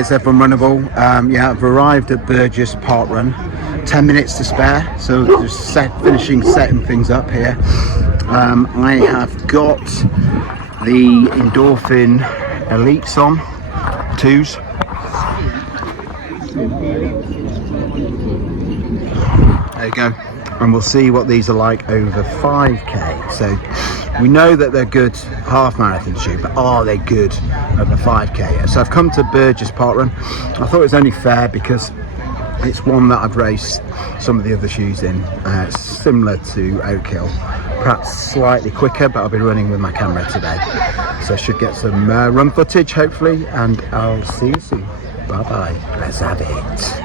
is everyone runnable? Yeah, I've arrived at Burgess Parkrun. 10 minutes to spare, so just finishing setting things up here. I have got the Endorphin Elites on, 2s. There you go. And we'll see what these are like over 5k. So we know that they're good half marathon shoe, but are they good over 5k? So I've come to Burgess Parkrun. I thought it was only fair because it's one that I've raced some of the other shoes in, similar to Oak Hill, perhaps slightly quicker, but I'll be running with my camera today, so I should get some run footage hopefully, and I'll see you soon. Bye bye. Let's have it.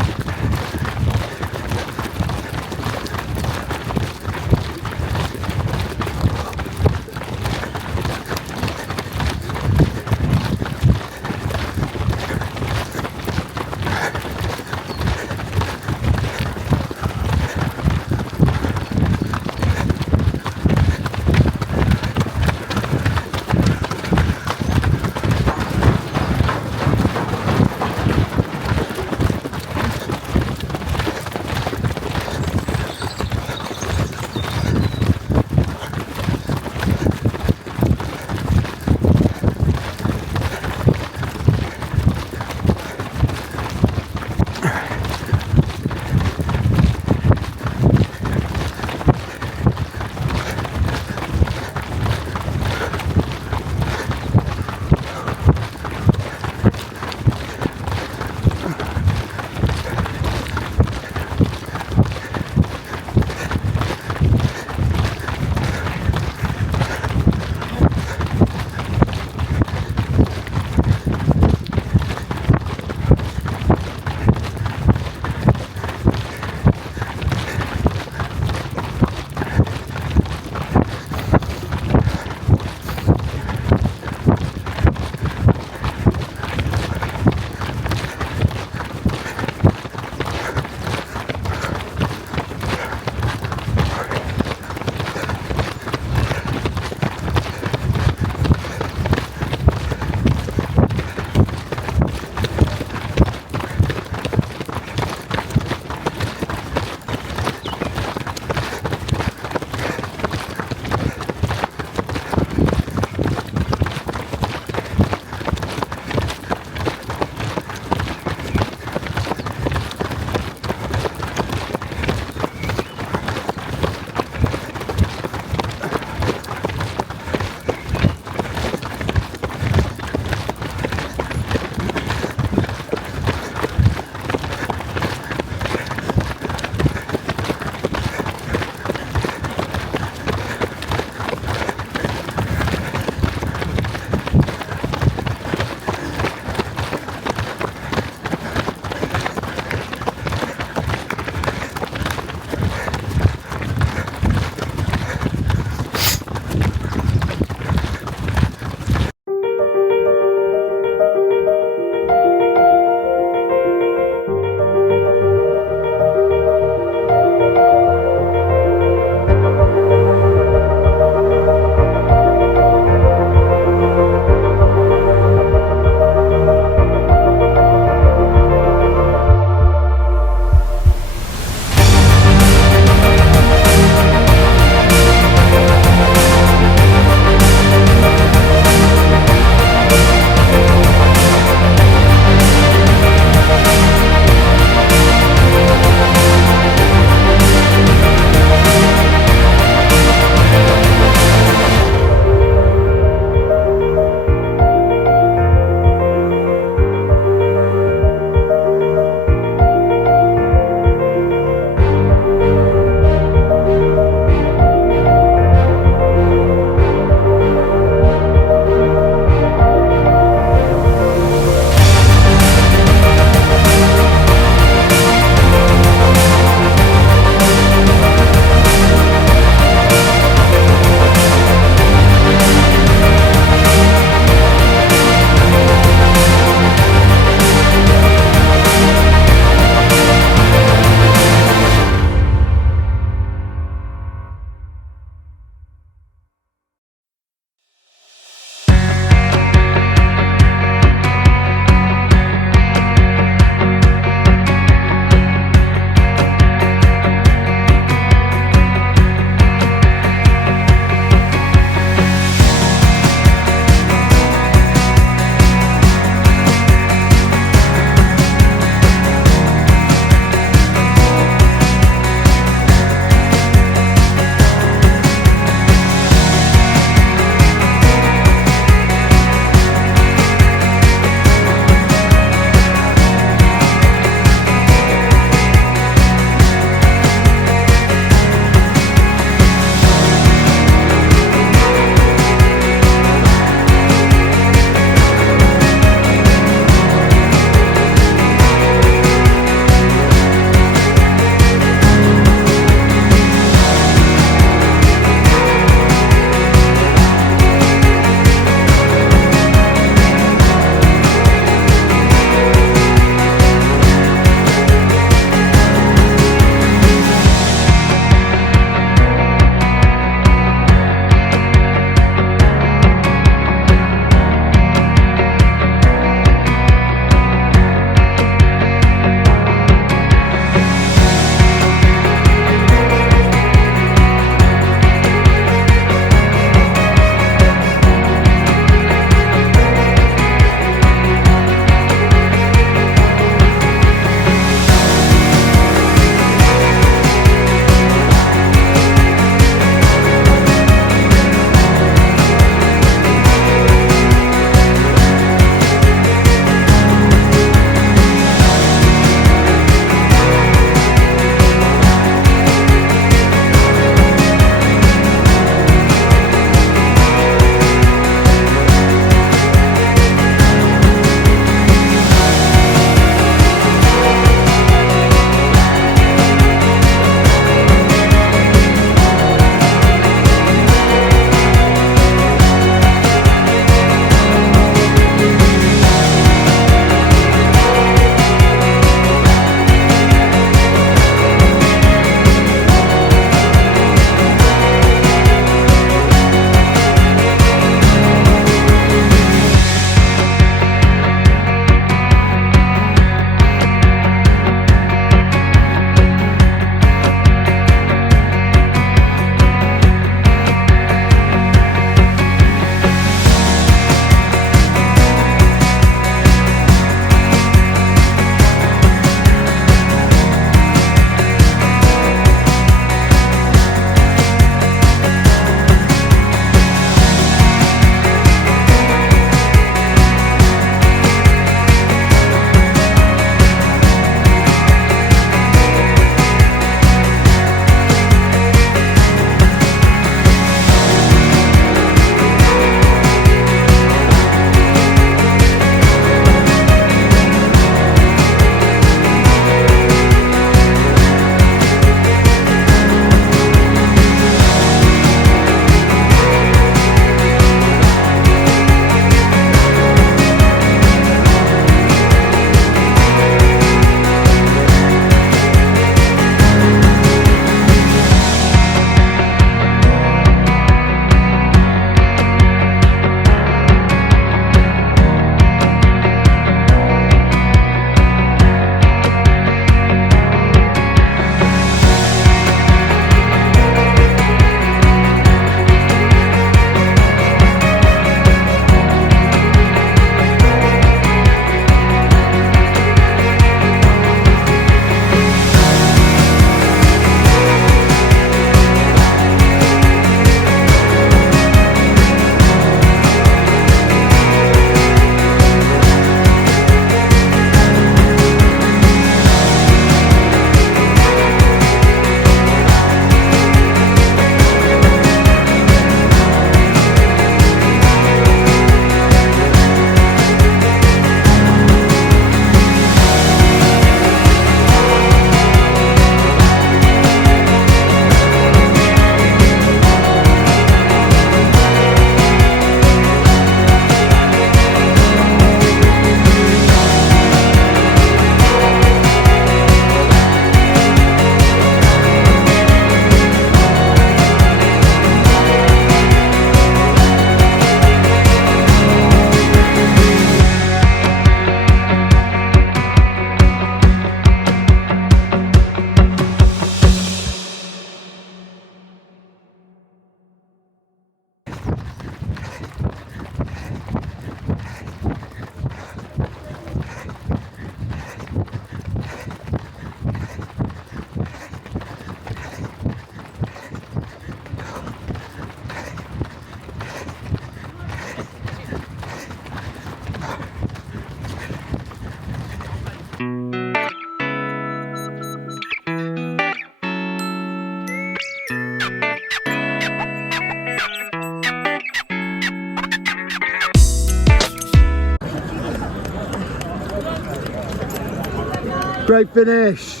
Great finish.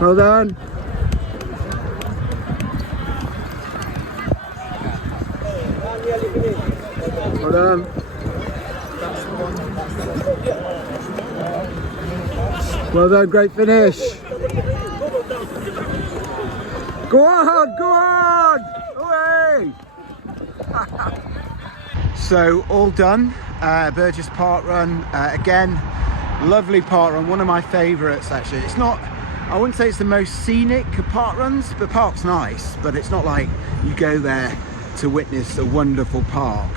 Well done. Well done. Well done, great finish. Go on, go on! Away! So all done, Burgess Parkrun, again, lovely parkrun, one of my favourites actually. It's not, I wouldn't say it's the most scenic of parkruns, but park's nice, but it's not like you go there to witness a wonderful park.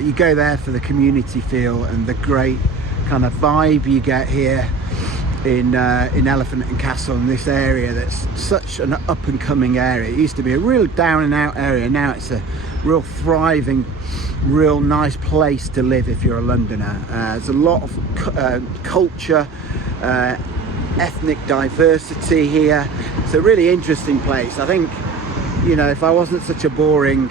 You go there for the community feel and the great kind of vibe you get here in Elephant and Castle, in this area that's such an up and coming area. It used to be a real down and out area, now it's a real thriving, real nice place to live if you're a Londoner. There's a lot of culture, ethnic diversity here. It's a really interesting place. I think, you know, if I wasn't such a boring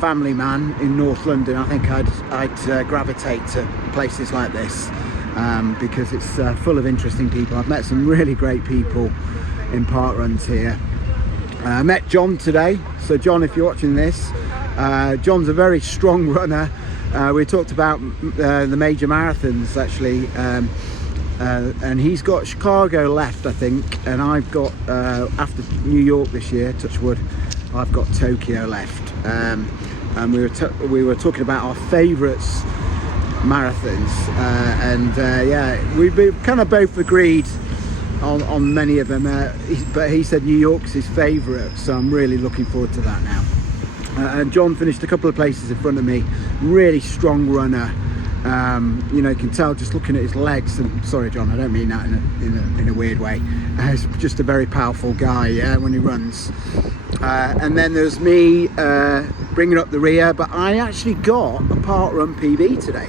family man in North London, I think I'd gravitate to places like this, because it's full of interesting people. I've met some really great people in parkruns here. I met John today, so John, if you're watching this, John's a very strong runner. We talked about the major marathons actually, and he's got Chicago left, I think, and I've got, after New York this year, touch wood, I've got Tokyo left. And we were talking about our favourites marathons, yeah, we kind of both agreed on many of them, but he said New York's his favourite, so I'm really looking forward to that now. And John finished a couple of places in front of me, really strong runner. You know, you can tell just looking at his legs, and sorry John, I don't mean that in a weird way, he's just a very powerful guy, yeah, when he runs. And then there's me bringing up the rear, but I actually got a parkrun PB today.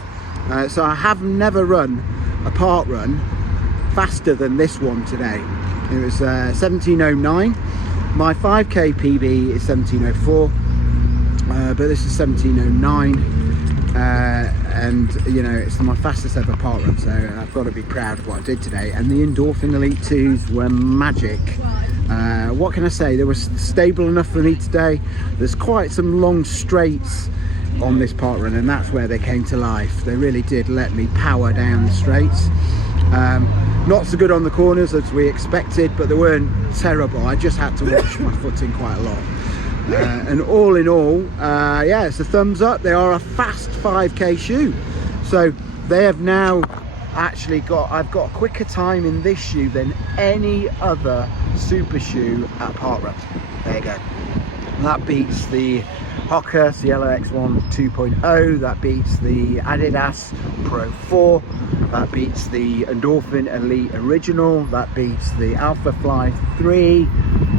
So I have never run a parkrun faster than this one today. It was 17:09. My 5k PB is 17:04, but this is 17:09, and you know, it's my fastest ever parkrun, so I've got to be proud of what I did today. And the Endorphin Elite 2s were magic. What can I say, they were stable enough for me today. There's quite some long straights on this parkrun, and that's where they came to life. They really did let me power down the straights. Not so good on the corners as we expected, but they weren't terrible. I just had to watch my footing quite a lot. And all in all, yeah, it's a thumbs up. They are a fast 5k shoe, so they have now actually I've got a quicker time in this shoe than any other super shoe at Parkrun. There you go. That beats the Hoka Cielo X1 2.0, that beats the Adidas Pro 4, that beats the Endorphin Elite Original, that beats the Alpha Fly 3,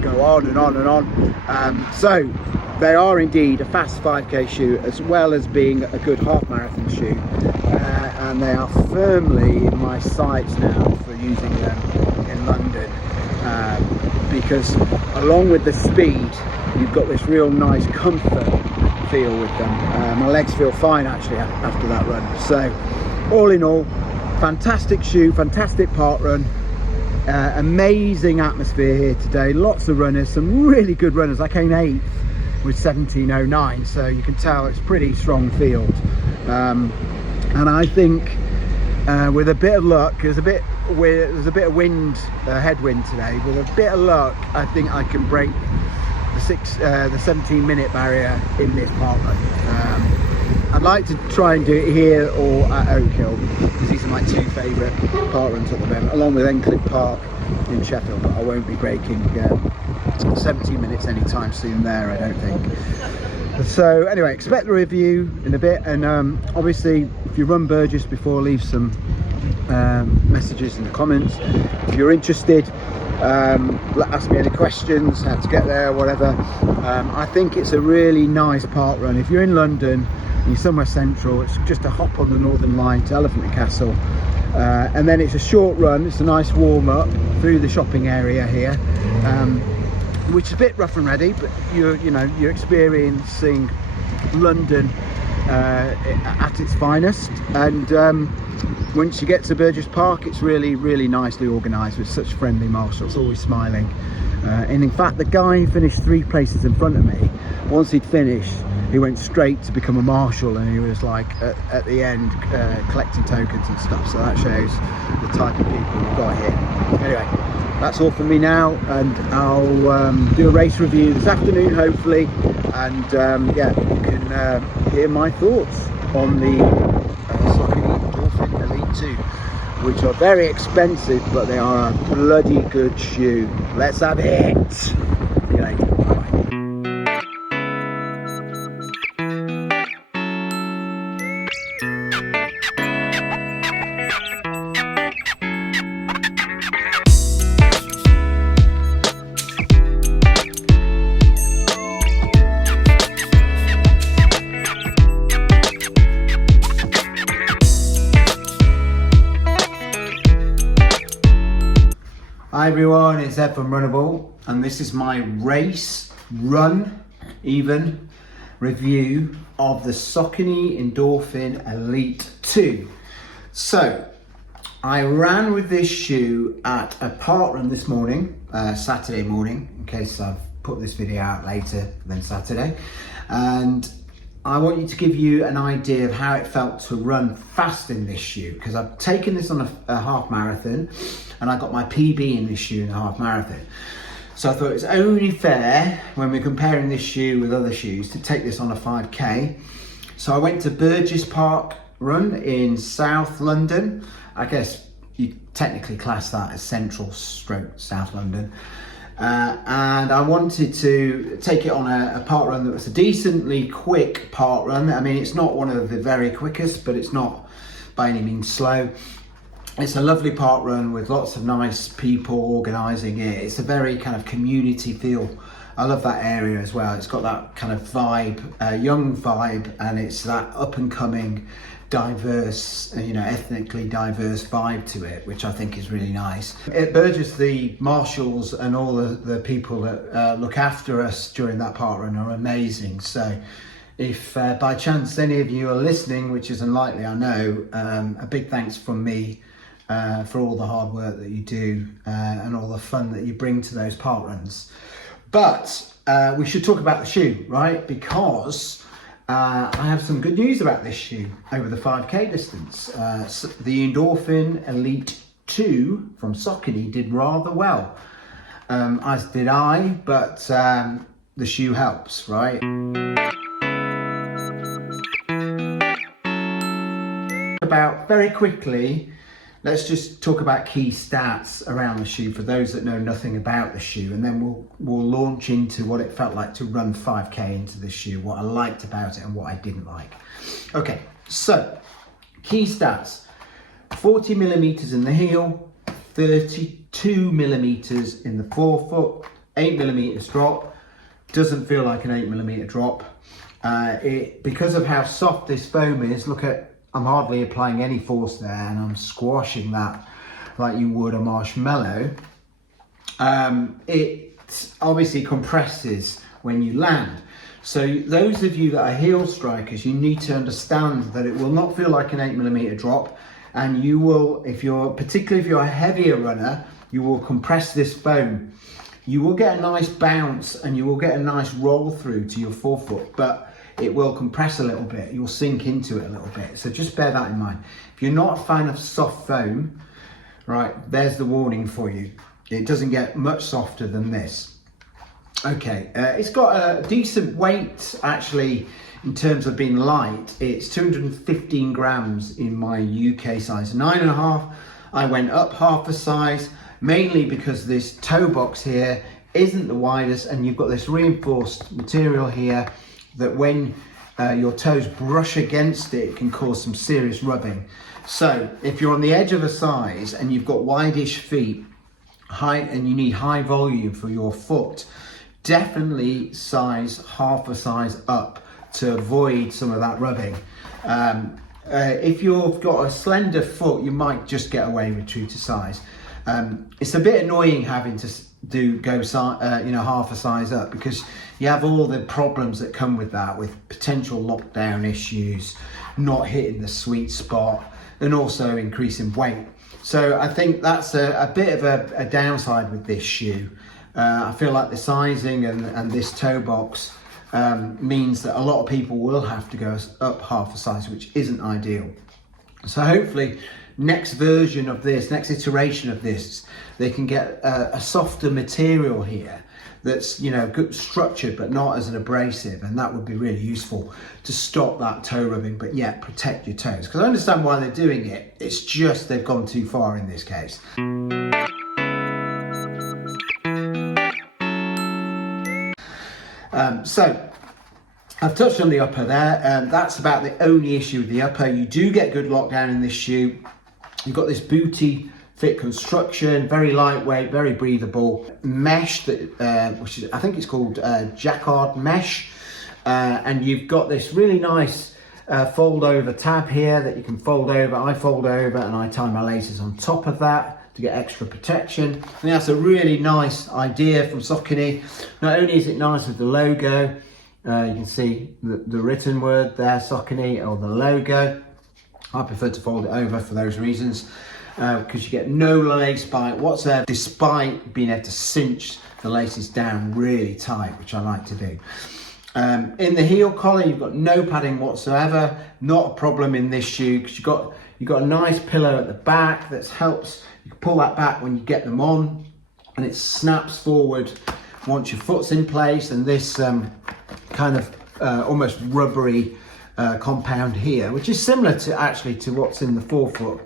go on and on and on. So they are indeed a fast 5k shoe, as well as being a good half marathon shoe, and they are firmly in my sights now for using them in London, because along with the speed, you've got this real nice comfort feel with them. My legs feel fine actually after that run. So all in all, fantastic shoe, fantastic parkrun, amazing atmosphere here today, lots of runners, some really good runners. I came 8th with 17:09, so you can tell it's pretty strong field, and I think with a bit of luck, there's a bit of wind, headwind today. With a bit of luck, I think I can break the 17-minute barrier in this parkrun. I'd like to try and do it here or at Oak Hill, because these are my two favourite parkruns at the moment, along with Enclid Park in Sheffield, but I won't be breaking 17 minutes anytime soon there, I don't think. So anyway, expect the review in a bit, and obviously if you run Burgess before, leave some messages in the comments. If you're interested ask me any questions, how to get there, whatever. I think it's a really nice park run. If you're in London, you're somewhere central, it's just a hop on the Northern Line to Elephant and Castle, and then it's a short run. It's a nice warm up through the shopping area here, which is a bit rough and ready, but you're experiencing London at its finest. And once you get to Burgess Park, it's really nicely organised with such friendly marshals, always smiling. And in fact, the guy who finished 3 places in front of me, once he'd finished, he went straight to become a marshal, and he was like at the end collecting tokens and stuff. So that shows the type of people we've got here. Anyway, that's all from me now, and I'll do a race review this afternoon hopefully, and yeah, you can hear my thoughts on the Saucony Endorphin Elite 2, which are very expensive, but they are a bloody good shoe. Let's have it. See you later. Bye. Hi everyone, it's Ed from Runnable, and this is my race run even review of the Saucony Endorphin Elite 2. So I ran with this shoe at a parkrun this morning, Saturday morning, in case I've put this video out later than Saturday, and I want you to give you an idea of how it felt to run fast in this shoe, because I've taken this on a half marathon and I got my PB in this shoe in a half marathon. So I thought it's only fair when we're comparing this shoe with other shoes to take this on a 5k. So I went to Burgess Parkrun in South London. I guess you technically class that as central stroke South London. And I wanted to take it on a park run that was a decently quick park run. I mean, it's not one of the very quickest, but it's not by any means slow. It's a lovely park run with lots of nice people organising it. It's a very kind of community feel. I love that area as well. It's got that kind of vibe, young vibe, and it's that up and coming, diverse, ethnically diverse vibe to it, which I think is really nice. At Burgess, the marshals and all the people that look after us during that park run are amazing. So if by chance any of you are listening, which is unlikely, I know, a big thanks from me for all the hard work that you do and all the fun that you bring to those park runs. But we should talk about the shoe, right? Because I have some good news about this shoe over the 5k distance. The Endorphin Elite 2 from Saucony did rather well, as did I, but the shoe helps, right? Very quickly, let's just talk about key stats around the shoe for those that know nothing about the shoe, and then we'll launch into what it felt like to run 5k into this shoe, what I liked about it and what I didn't like. Okay, so key stats: 40 millimeters in the heel, 32 millimeters in the forefoot, 8 millimeters drop. Doesn't feel like an 8 millimeter drop. Because of how soft this foam is, look at, I'm hardly applying any force there, and I'm squashing that like you would a marshmallow. It obviously compresses when you land. So those of you that are heel strikers, you need to understand that it will not feel like an 8 millimeter drop, and you will, particularly if you're a heavier runner, you will compress this foam. You will get a nice bounce and you will get a nice roll through to your forefoot, but it will compress a little bit. You'll sink into it a little bit. So just bear that in mind. If you're not a fan of soft foam, right, there's the warning for you. It doesn't get much softer than this. Okay, it's got a decent weight actually in terms of being light. It's 215 grams in my UK size 9.5. I went up half a size, mainly because this toe box here isn't the widest, and you've got this reinforced material here that when your toes brush against it, it can cause some serious rubbing. So if you're on the edge of a size and you've got wideish feet, and you need high volume for your foot, definitely size half a size up to avoid some of that rubbing. If you've got a slender foot, you might just get away with true to size. It's a bit annoying having to go half a size up, because you have all the problems that come with that, with potential lockdown issues, not hitting the sweet spot, and also increasing weight. So I think that's a bit of a downside with this shoe. I feel like the sizing and this toe box means that a lot of people will have to go up half a size, which isn't ideal. So hopefully next version of this, next iteration of this, they can get a softer material here that's, you know, good structured but not as an abrasive, and that would be really useful to stop that toe rubbing but yet protect your toes, because I understand why they're doing it. It's just they've gone too far in this case. So I've touched on the upper there. That's about the only issue with the upper. You do get good lockdown in this shoe. You've got this booty fit construction, very lightweight, very breathable mesh that which is, I think it's called Jacquard mesh, and you've got this really nice fold over tab here that you can fold over. I fold over and I tie my laces on top of that to get extra protection. I think that's a really nice idea from Saucony. Not only is it nice with the logo, you can see the written word there, Saucony, or the logo. I prefer to fold it over for those reasons, because you get no lace bite whatsoever, despite being able to cinch the laces down really tight, which I like to do. In the heel collar, you've got no padding whatsoever. Not a problem in this shoe, because you've got a nice pillow at the back that helps. You can pull that back when you get them on, and it snaps forward once your foot's in place. And this kind of almost rubbery compound here, which is similar to what's in the forefoot.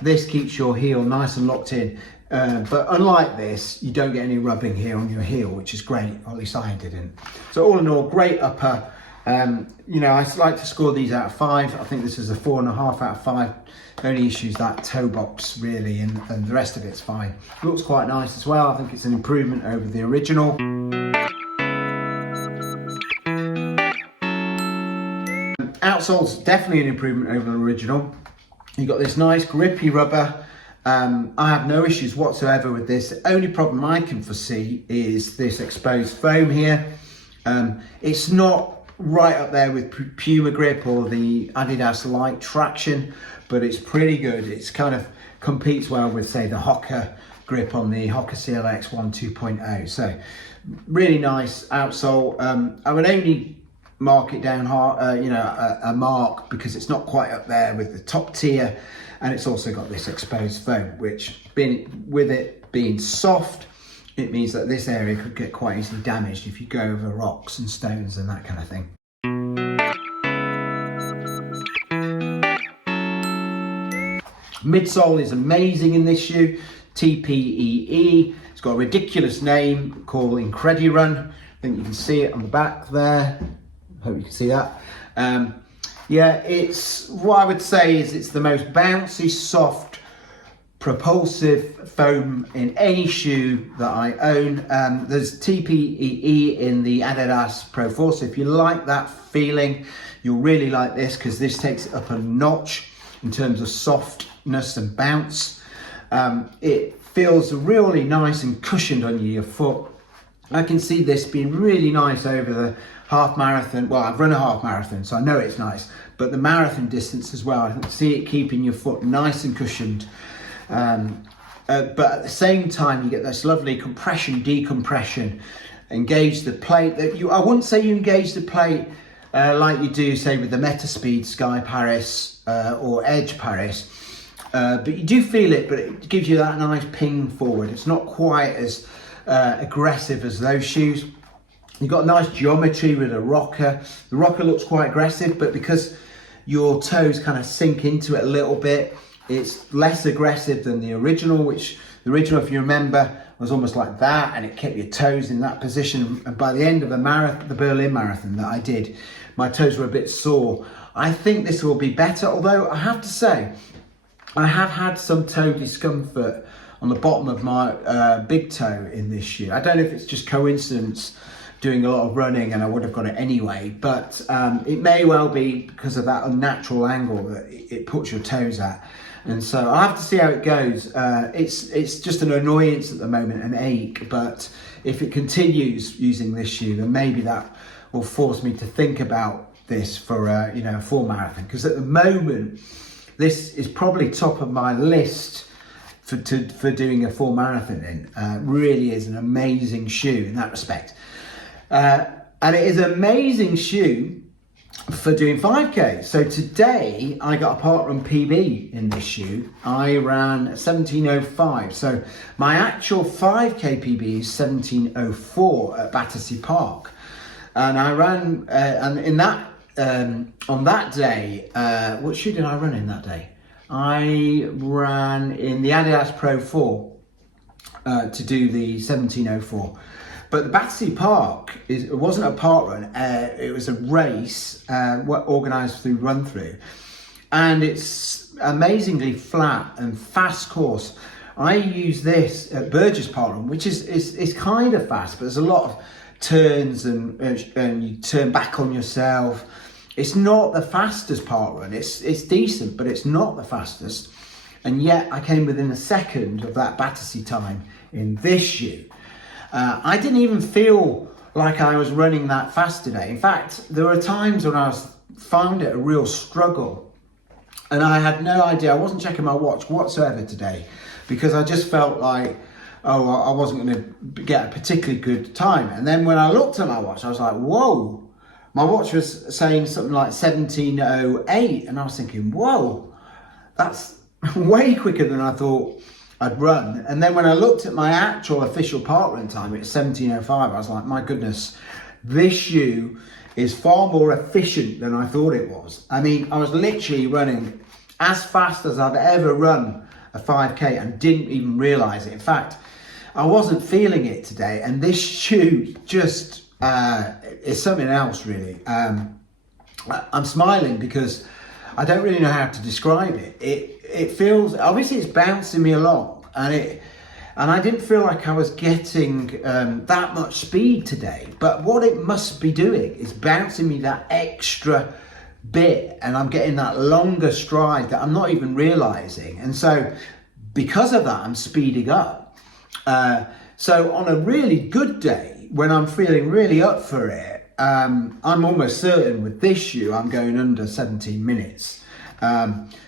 This keeps your heel nice and locked in, but unlike this, you don't get any rubbing here on your heel, which is great, or at least I didn't. So all in all, great upper. You know, I like to score these out of 5. I think this is a 4.5 out of 5. The only issue is that toe box really, and the rest of it's fine. It looks quite nice as well. I think it's an improvement over the original. Outsole's definitely an improvement over the original. You've got this nice grippy rubber. I have no issues whatsoever with this. The only problem I can foresee is this exposed foam here. It's not right up there with Puma Grip or the Adidas Light Traction, but it's pretty good. It's kind of competes well with, say, the Hoka grip on the Hoka CLX 1 2.0. So really nice outsole. I would only mark it down hard, a mark, because it's not quite up there with the top tier, and it's also got this exposed foam, which with it being soft, it means that this area could get quite easily damaged if you go over rocks and stones and that kind of thing. Midsole is amazing in this shoe, TPPE. It's got a ridiculous name called IncrediRUN. I think you can see it on the back there. Hope you can see that. Yeah, it's what I would say is it's the most bouncy, soft, propulsive foam in any shoe that I own. There's TPPE in the Adidas Pro 4, so if you like that feeling, you'll really like this, because this takes it up a notch in terms of softness and bounce. It feels really nice and cushioned on your foot. I can see this being really nice over the half marathon. Well, I've run a half marathon, so I know it's nice, but the marathon distance as well, I can see it keeping your foot nice and cushioned. But at the same time, you get this lovely compression, decompression, engage the plate. I wouldn't say you engage the plate like you do, say, with the Metaspeed Sky Paris or Edge Paris, but you do feel it, but it gives you that nice ping forward. It's not quite as aggressive as those shoes. You've got nice geometry with a rocker. The rocker looks quite aggressive, but because your toes kind of sink into it a little bit, it's less aggressive than the original, which the original, if you remember, was almost like that, and it kept your toes in that position. And by the end of the marathon, the Berlin Marathon that I did, my toes were a bit sore. I think this will be better, although I have to say, I have had some toe discomfort on the bottom of my big toe in this shoe. I don't know if it's just coincidence doing a lot of running and I would have got it anyway, but it may well be because of that unnatural angle that it puts your toes at. And so I'll have to see how it goes. It's just an annoyance at the moment, an ache, but if it continues using this shoe, then maybe that will force me to think about this for a full marathon, because at the moment this is probably top of my list for doing a full marathon in. Really is an amazing shoe in that respect. And it is an amazing shoe for doing 5K. So today I got a Parkrun PB in this shoe. I ran 17:05. So my actual 5K PB is 17:04 at Battersea Park. And I ran, and in that, on that day, what shoe did I run in that day? I ran in the Adidas Pro 4 to do the 17:04. But the Battersea Park, it wasn't a parkrun, it was a race organised through Run Through. And it's amazingly flat and fast course. I use this at Burgess Parkrun, which is kind of fast, but there's a lot of turns and you turn back on yourself. It's not the fastest parkrun, it's decent, but it's not the fastest. And yet I came within a second of that Battersea time in this shoe. I didn't even feel like I was running that fast today. In fact, there were times when I found it a real struggle, and I had no idea. I wasn't checking my watch whatsoever today, because I just felt like, oh, I wasn't going to get a particularly good time. And then when I looked at my watch, I was like, whoa, my watch was saying something like 17:08, and I was thinking, whoa, that's way quicker than I thought I'd run. And then when I looked at my actual official parkrun time, it was 17:05. I was like, my goodness, this shoe is far more efficient than I thought it was. I mean, I was literally running as fast as I've ever run a 5K and didn't even realise it. In fact, I wasn't feeling it today, and this shoe just is something else, really. I'm smiling because I don't really know how to describe it. It feels, obviously it's bouncing me along, and I didn't feel like I was getting that much speed today, but what it must be doing is bouncing me that extra bit, and I'm getting that longer stride that I'm not even realizing. And so because of that, I'm speeding up. So on a really good day, when I'm feeling really up for it, I'm almost certain with this shoe I'm going under 17 minutes.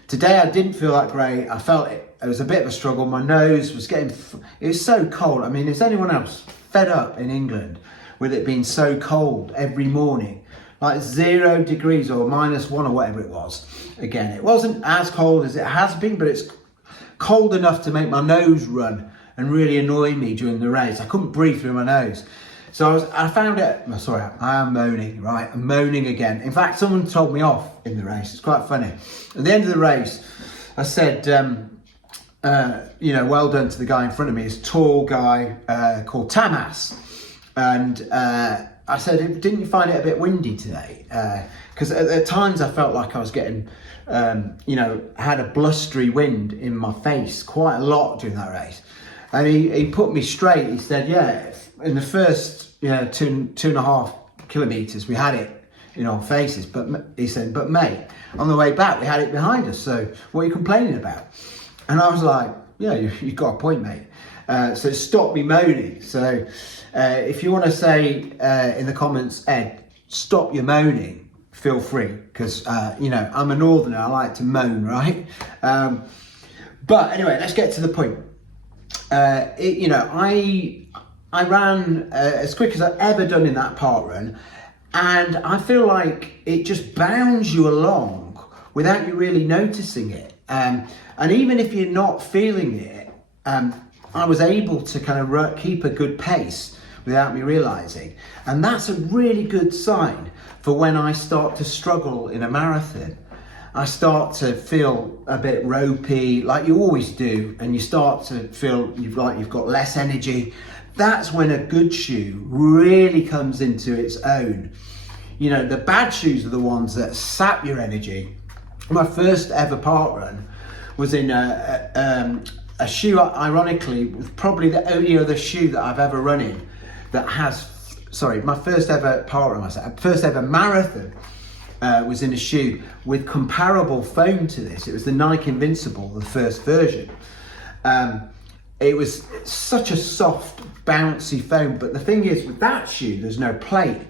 Today I didn't feel that great. I felt it was a bit of a struggle. My nose was getting, it was so cold. I mean, is anyone else fed up in England with it being so cold every morning? Like 0 degrees or -1 or whatever it was. Again, it wasn't as cold as it has been, but it's cold enough to make my nose run and really annoy me during the race. I couldn't breathe through my nose. So I found it, sorry, I am moaning, right? I'm moaning again. In fact, someone told me off in the race. It's quite funny. At the end of the race, I said, well done to the guy in front of me, this tall guy called Tamas. And I said, didn't you find it a bit windy today? Because at times I felt like I was getting, had a blustery wind in my face quite a lot during that race. And he put me straight. He said, yeah, in the first 2.5 kilometres, we had it in our faces. But he said, but mate, on the way back, we had it behind us. So what are you complaining about? And I was like, yeah, you've got a point, mate. So stop me moaning. So if you want to say in the comments, Ed, stop your moaning, feel free. Because, I'm a northerner, I like to moan, right? But anyway, let's get to the point. I ran as quick as I've ever done in that parkrun, and I feel like it just bounds you along without you really noticing it. And even if you're not feeling it, I was able to kind of keep a good pace without me realizing. And that's a really good sign for when I start to struggle in a marathon. I start to feel a bit ropey, like you always do, and you start to feel you've got less energy. That's when a good shoe really comes into its own. The bad shoes are the ones that sap your energy. My first ever parkrun was in a shoe, ironically, was probably the only other shoe that I've ever run in that has, sorry, my first ever parkrun, first ever marathon was in a shoe with comparable foam to this. It was the Nike Invincible, the first version. It was such a soft, bouncy foam, but the thing is, with that shoe, there's no plate.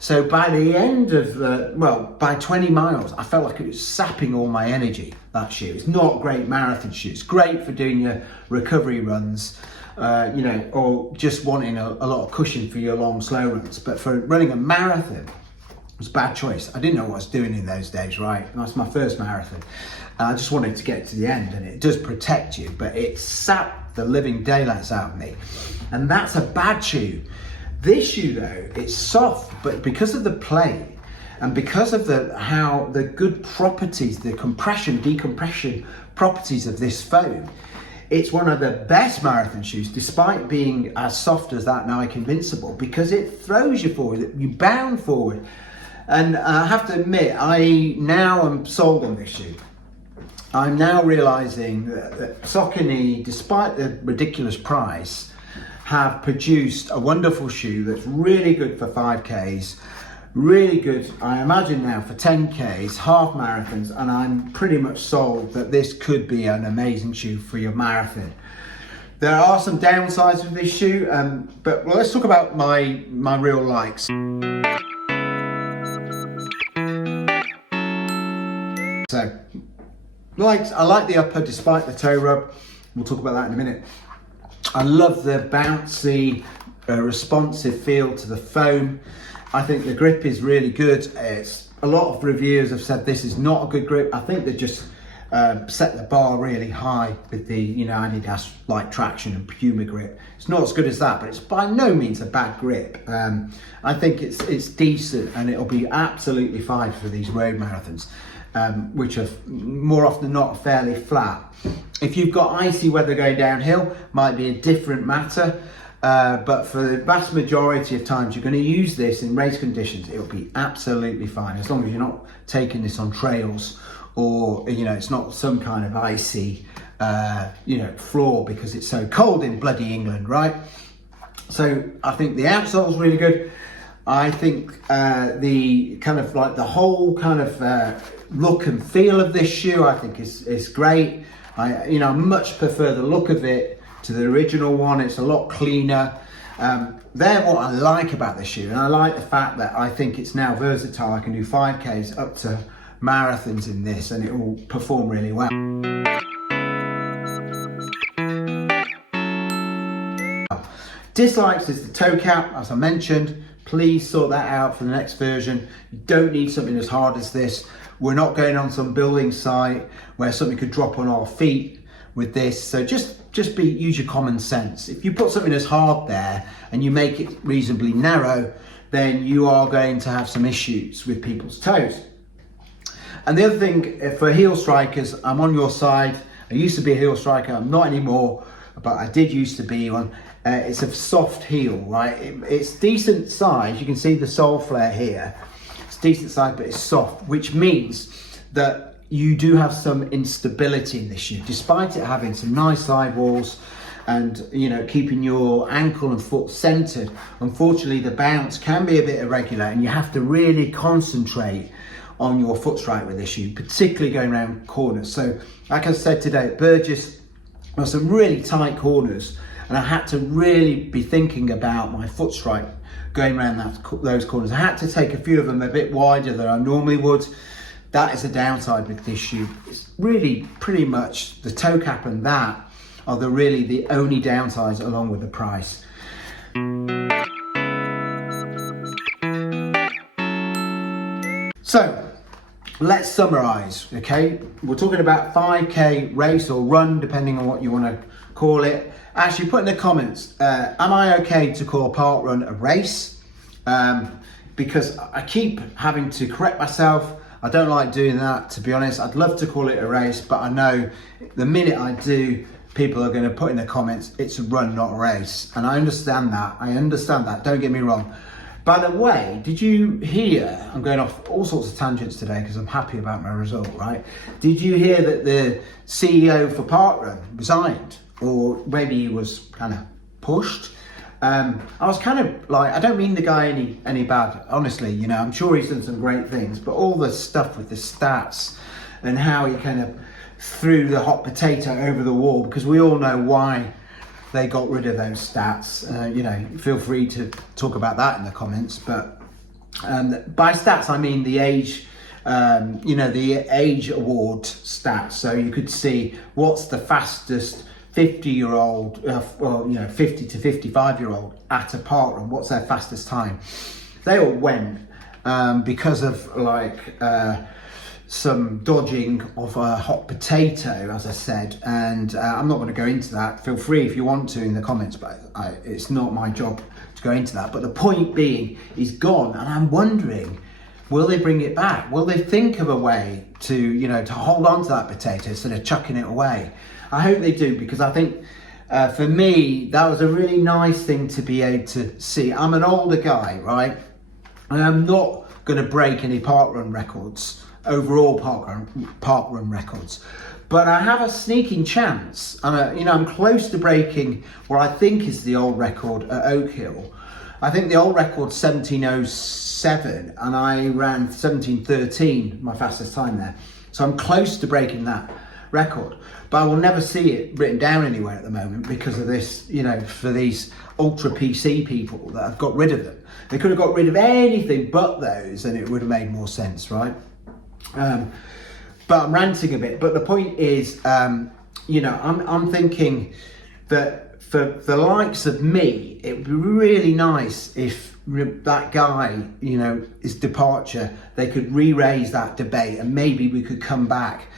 So by the end of by 20 miles, I felt like it was sapping all my energy, that shoe. It's not a great marathon shoe. It's great for doing your recovery runs, or just wanting a lot of cushion for your long, slow runs. But for running a marathon, it was a bad choice. I didn't know what I was doing in those days, right? And that's my first marathon. I just wanted to get to the end, and it does protect you, but it sapped the living daylights out of me. And that's a bad shoe. This shoe though, it's soft, but because of the play and because of the good properties, the compression, decompression properties of this foam, it's one of the best marathon shoes, despite being as soft as that Nike Invincible, because it throws you forward, you bound forward. And I have to admit, I now am sold on this shoe. I'm now realizing that Saucony, despite the ridiculous price, have produced a wonderful shoe that's really good for 5Ks, really good, I imagine now, for 10Ks, half marathons, and I'm pretty much sold that this could be an amazing shoe for your marathon. There are some downsides with this shoe, but let's talk about my real likes. So, I like the upper despite the toe rub. We'll talk about that in a minute. I love the bouncy, responsive feel to the foam. I think the grip is really good. A lot of reviewers have said this is not a good grip. I think they just set the bar really high with the Adidas light traction and Puma grip. It's not as good as that, but it's by no means a bad grip. I think it's decent, and it'll be absolutely fine for these road marathons, which are more often than not fairly flat. If you've got icy weather going downhill, might be a different matter. But for the vast majority of times you're going to use this in race conditions, it'll be absolutely fine, as long as you're not taking this on trails, or it's not some kind of icy floor because it's so cold in bloody England, right? So I think the outsole is really good. I think the kind of like the whole kind of look and feel of this shoe, I think is great. I much prefer the look of it to the original one. It's a lot cleaner. They're what I like about this shoe, and I like the fact that I think it's now versatile. I can do 5Ks up to marathons in this, and it will perform really well. Dislikes is the toe cap, as I mentioned. Please sort that out for the next version. You don't need something as hard as this. We're not going on some building site where something could drop on our feet with this. So just use your common sense. If you put something as hard there and you make it reasonably narrow, then you are going to have some issues with people's toes. And the other thing, for heel strikers, I'm on your side. I used to be a heel striker, I'm not anymore, but I did used to be one. It's a soft heel, right? It's decent size. You can see the sole flare here. It's decent size, but it's soft, which means that you do have some instability in this shoe, despite it having some nice sidewalls and keeping your ankle and foot centered. Unfortunately, the bounce can be a bit irregular, and you have to really concentrate on your foot strike with this shoe, particularly going around corners. So like I said today at Burgess, there were some really tight corners, and I had to really be thinking about my foot strike going around those corners. I had to take a few of them a bit wider than I normally would. That is a downside with this shoe. It's really pretty much the toe cap and that are really the only downsides, along with the price. So let's summarize, okay? We're talking about 5K race or run, depending on what you want to call it. Actually, put in the comments, am I okay to call Parkrun a race? Because I keep having to correct myself. I don't like doing that, to be honest. I'd love to call it a race, but I know the minute I do, people are going to put in the comments, it's a run, not a race. And I understand that, don't get me wrong. By the way, did you hear, I'm going off all sorts of tangents today because I'm happy about my result, right? Did you hear that the CEO for Parkrun resigned or maybe he was kind of pushed. I was kind of like, I don't mean the guy any bad, honestly, you know, I'm sure he's done some great things, but all the stuff with the stats and how he kind of threw the hot potato over the wall, because we all know why they got rid of those stats. You know, feel free to talk about that in the comments, but by stats I mean the age, you know, the age award stats. So you could see what's the fastest 50-year-old, well, you know, 50 to 55-year-old at a parkrun, what's their fastest time. They all went because of like some dodging of a hot potato, as I said, and I'm not going to go into that. Feel free if you want to in the comments, but it's not my job to go into that. But the point being, he's gone, and I'm wondering, will they bring it back? Will they think of a way to, you know, to hold on to that potato instead of chucking it away? I hope they do, because I think for me, that was a really nice thing to be able to see. I'm an older guy, right? And I'm not going to break any parkrun records, overall parkrun records. But I have a sneaking chance. You know, I'm close to breaking what I think is the old record at Oak Hill. I think the old record's 17:07, and I ran 17:13, my fastest time there. So I'm close to breaking that record, but I will never see it written down anywhere at the moment because of this, you know, for these ultra PC people that have got rid of them. They could have got rid of anything but those and it would have made more sense, right? But I'm ranting a bit, but the point is, you know, I'm thinking that for the likes of me, it would be really nice if that guy, you know, his departure, they could re-raise that debate, and maybe we could come back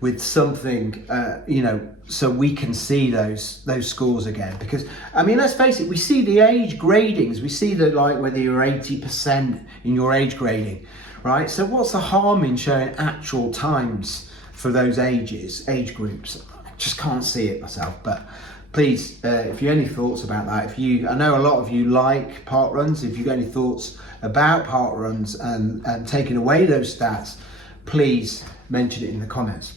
with something, you know, so we can see those scores again. Because, I mean, let's face it, we see the age gradings, we see the, like, whether you're 80% in your age grading, right? So what's the harm in showing actual times for those age groups? I just can't see it myself, but please, if you have any thoughts about that, I know a lot of you like parkruns, if you've got any thoughts about parkruns and taking away those stats, please mention it in the comments.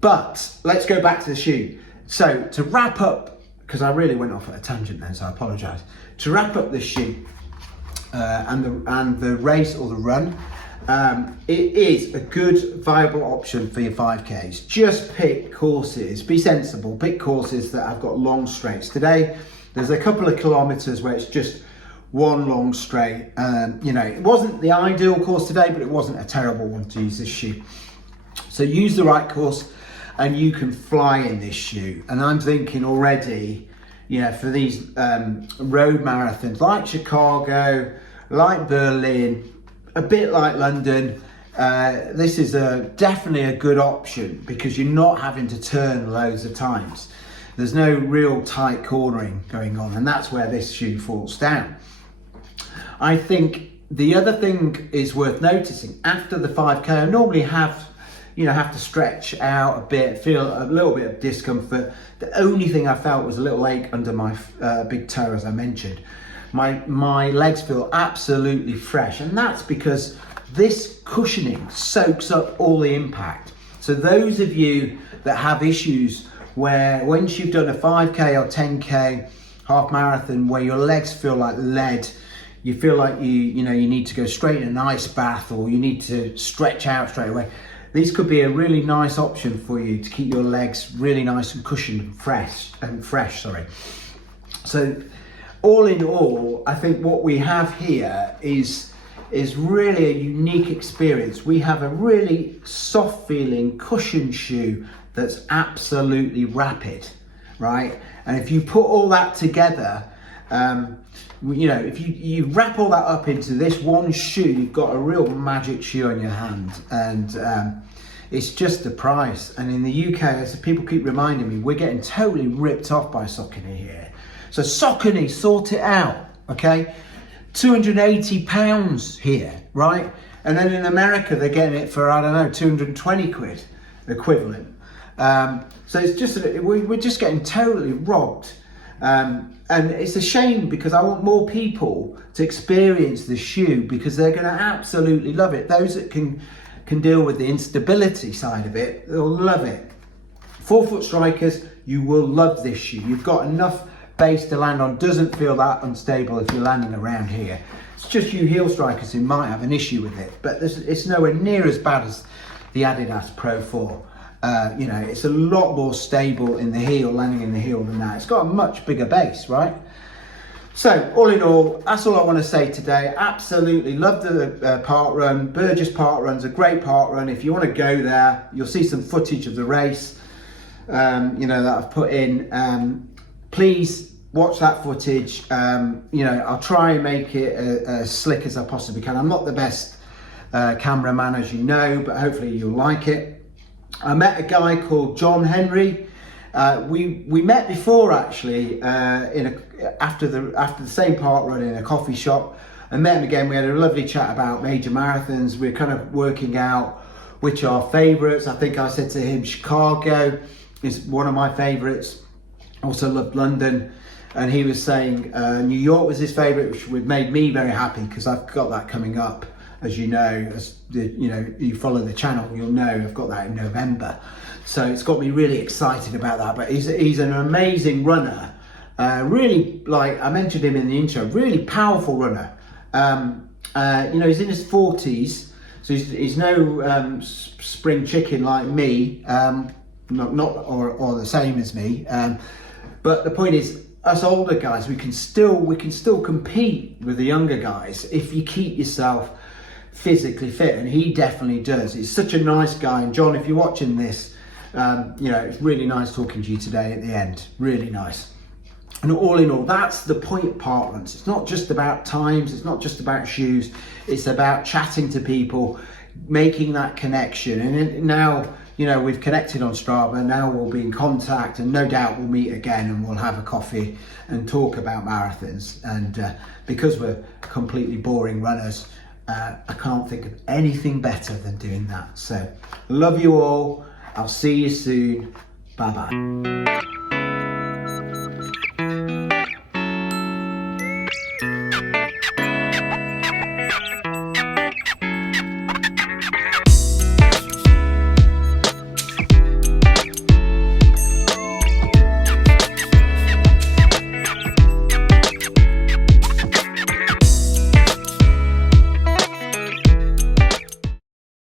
But let's go back to the shoe. So to wrap up, because I really went off at a tangent then, so I apologise. To wrap up the shoe and the race or the run, it is a good viable option for your 5Ks. Just pick courses, be sensible, pick courses that have got long straights. Today, there's a couple of kilometres where it's just one long straight. You know, it wasn't the ideal course today, but it wasn't a terrible one to use this shoe. So use the right course and you can fly in this shoe. And I'm thinking already, you know, for these road marathons like Chicago, like Berlin, a bit like London, this is definitely a good option because you're not having to turn loads of times. There's no real tight cornering going on, and that's where this shoe falls down. I think the other thing is worth noticing, after the 5K, I normally have to stretch out a bit, feel a little bit of discomfort. The only thing I felt was a little ache under my big toe, as I mentioned. My legs feel absolutely fresh, and that's because this cushioning soaks up all the impact. So those of you that have issues where once you've done a 5K or 10K half marathon where your legs feel like lead, you feel like you need to go straight in an ice bath, or you need to stretch out straight away, these could be a really nice option for you to keep your legs really nice and cushioned and fresh. So all in all, I think what we have here is really a unique experience. We have a really soft feeling cushioned shoe that's absolutely rapid, right? And if you put all that together, you know, if you wrap all that up into this one shoe, you've got a real magic shoe on your hand. And it's just the price. And in the UK, as people keep reminding me, we're getting totally ripped off by Saucony here. So Saucony, sort it out, okay? £280 here, right? And then in America, they're getting it for, I don't know, 220 quid equivalent. So it's just, we're just getting totally robbed. And it's a shame because I want more people to experience the shoe because they're going to absolutely love it. Those that can deal with the instability side of it, they'll love it. 4-foot strikers, you will love this shoe. You've got enough base to land on, doesn't feel that unstable if you're landing around here. It's just you heel strikers who might have an issue with it, but it's nowhere near as bad as the Adidas Pro 4. You know, it's a lot more stable in the heel, landing in the heel than that. It's got a much bigger base, right? So all in all, that's all I want to say today. Absolutely love the Parkrun. Burgess Parkrun's a great parkrun. If you want to go there, you'll see some footage of the race, you know, that I've put in. Please watch that footage. You know, I'll try and make it as slick as I possibly can. I'm not the best cameraman, as you know, but hopefully you'll like it. I met a guy called John Henry. We met before, actually, after the same parkrun in a coffee shop. I met him again. We had a lovely chat about major marathons. We're kind of working out which are favourites. I think I said to him Chicago is one of my favourites. Also loved London, and he was saying New York was his favourite, which would made me very happy because I've got that coming up. As you know, you follow the channel, you'll know I've got that in November. So it's got me really excited about that. But he's an amazing runner. Really, like I mentioned him in the intro, really powerful runner. You know, he's in his 40s, so he's no spring chicken like me, or the same as me. But the point is, us older guys, we can still compete with the younger guys if you keep yourself physically fit, and he definitely does. He's such a nice guy. And John, if you're watching this, you know, it's really nice talking to you today at the end. Really nice. And all in all, that's the point of parkruns. It's not just about times, it's not just about shoes, it's about chatting to people, making that connection. And now, you know, we've connected on Strava, now we'll be in contact, and no doubt we'll meet again and we'll have a coffee and talk about marathons. And because we're completely boring runners, I can't think of anything better than doing that. So love you all. I'll see you soon. Bye bye.